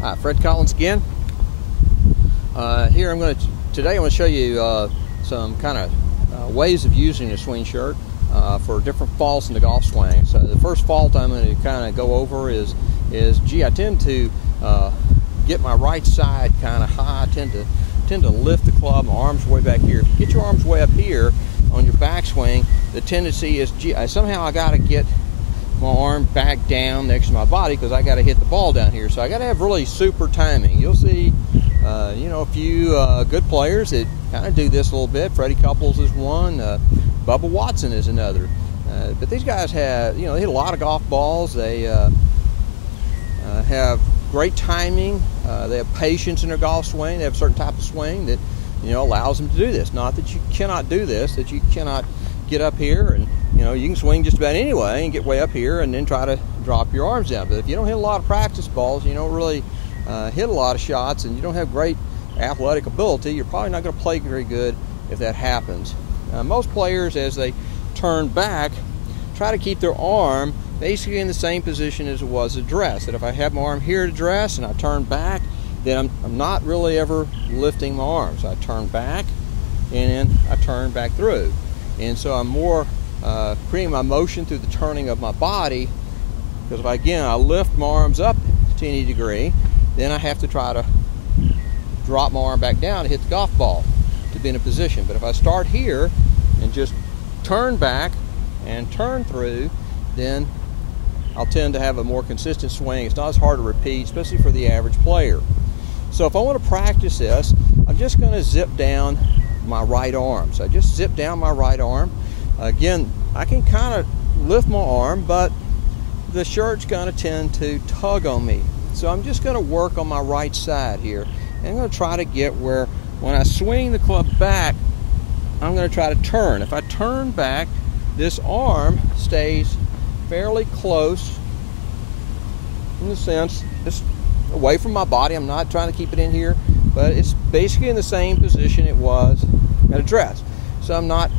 Hi, Fred Collins again. Today I'm going to show you some kind of ways of using a swing shirt for different faults in the golf swing. So the first fault I'm going to kind of go over is I tend to get my right side kind of high. I tend to lift the club, my arms way back here. If you get your arms way up here on your backswing, the tendency is, somehow I got to get my arm back down next to my body because I got to hit the ball down here. So I got to have really super timing. You'll see, a few good players that kind of do this a little bit. Freddie Couples is one. Bubba Watson is another. But these guys have, they hit a lot of golf balls. They have great timing. They have patience in their golf swing. They have a certain type of swing that, allows them to do this. Not that you cannot do this, that you cannot get up here and, you can swing just about any way and get way up here and then try to drop your arms down. But if you don't hit a lot of practice balls, you don't really hit a lot of shots, and you don't have great athletic ability, you're probably not going to play very good if that happens. Most players, as they turn back, try to keep their arm basically in the same position as it was to dress. That if I have my arm here to dress and I turn back, then I'm not really ever lifting my arms. I turn back and then I turn back through. And so I'm more creating my motion through the turning of my body, because if I lift my arms up to any degree, then I have to try to drop my arm back down to hit the golf ball to be in a position. But if I start here and just turn back and turn through, then I'll tend to have a more consistent swing. It's not as hard to repeat, especially for the average player. So if I want to practice this, I'm just going to zip down my right arm. So I just zip down my right arm. Again, I can kind of lift my arm, but the shirt's going to tend to tug on me. So I'm just going to work on my right side here. And I'm going to try to get where when I swing the club back, I'm going to try to turn. If I turn back, this arm stays fairly close, in the sense, it's away from my body. I'm not trying to keep it in here, but it's basically in the same position it was at a dress. So I'm not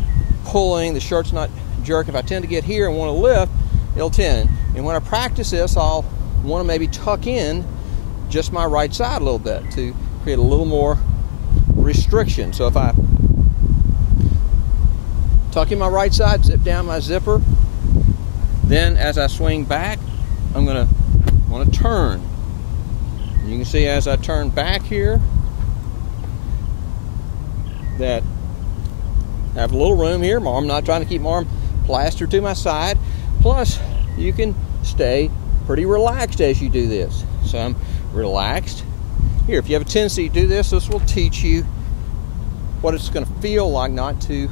pulling, the shirt's not jerking. If I tend to get here and want to lift, it'll tend. And when I practice this, I'll want to maybe tuck in just my right side a little bit to create a little more restriction. So if I tuck in my right side, zip down my zipper, then as I swing back, I'm going to want to turn. You can see as I turn back here that I have a little room here. I'm not trying to keep my arm plastered to my side. Plus, you can stay pretty relaxed as you do this. So I'm relaxed. Here, if you have a tendency to do this, this will teach you what it's going to feel like not to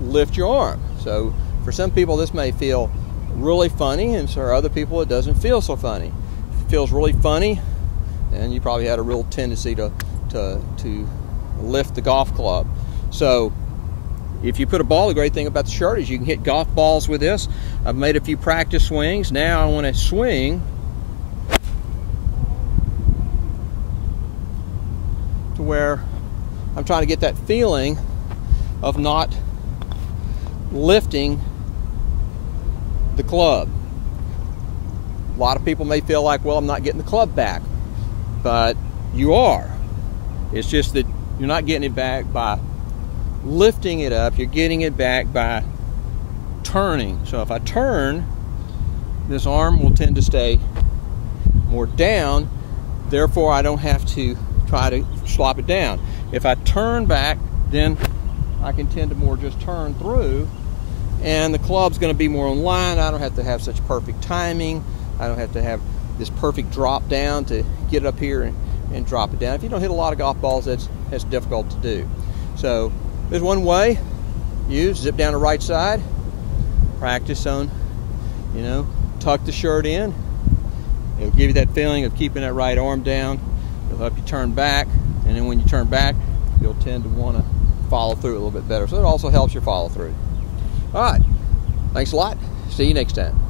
lift your arm. So for some people, this may feel really funny, and for other people, it doesn't feel so funny. If it feels really funny, then you probably had a real tendency to lift the golf club. So if you put a ball, the great thing about the shirt is you can hit golf balls with this. I've made a few practice swings. Now I want to swing to where I'm trying to get that feeling of not lifting the club. A lot of people may feel like, well, I'm not getting the club back, but you are. It's just that you're not getting it back by lifting it up, you're getting it back by turning. So if I turn, this arm will tend to stay more down, therefore I don't have to try to slop it down. If I turn back, then I can tend to more just turn through, and the club's going to be more in line. I don't have to have such perfect timing. I don't have to have this perfect drop down to get it up here and drop it down. If you don't hit a lot of golf balls, that's difficult to do. So there's one way. Use zip down the right side. Practice on, tuck the shirt in. It'll give you that feeling of keeping that right arm down. It'll help you turn back, and then when you turn back, you'll tend to want to follow through a little bit better. So it also helps your follow through. All right. Thanks a lot. See you next time.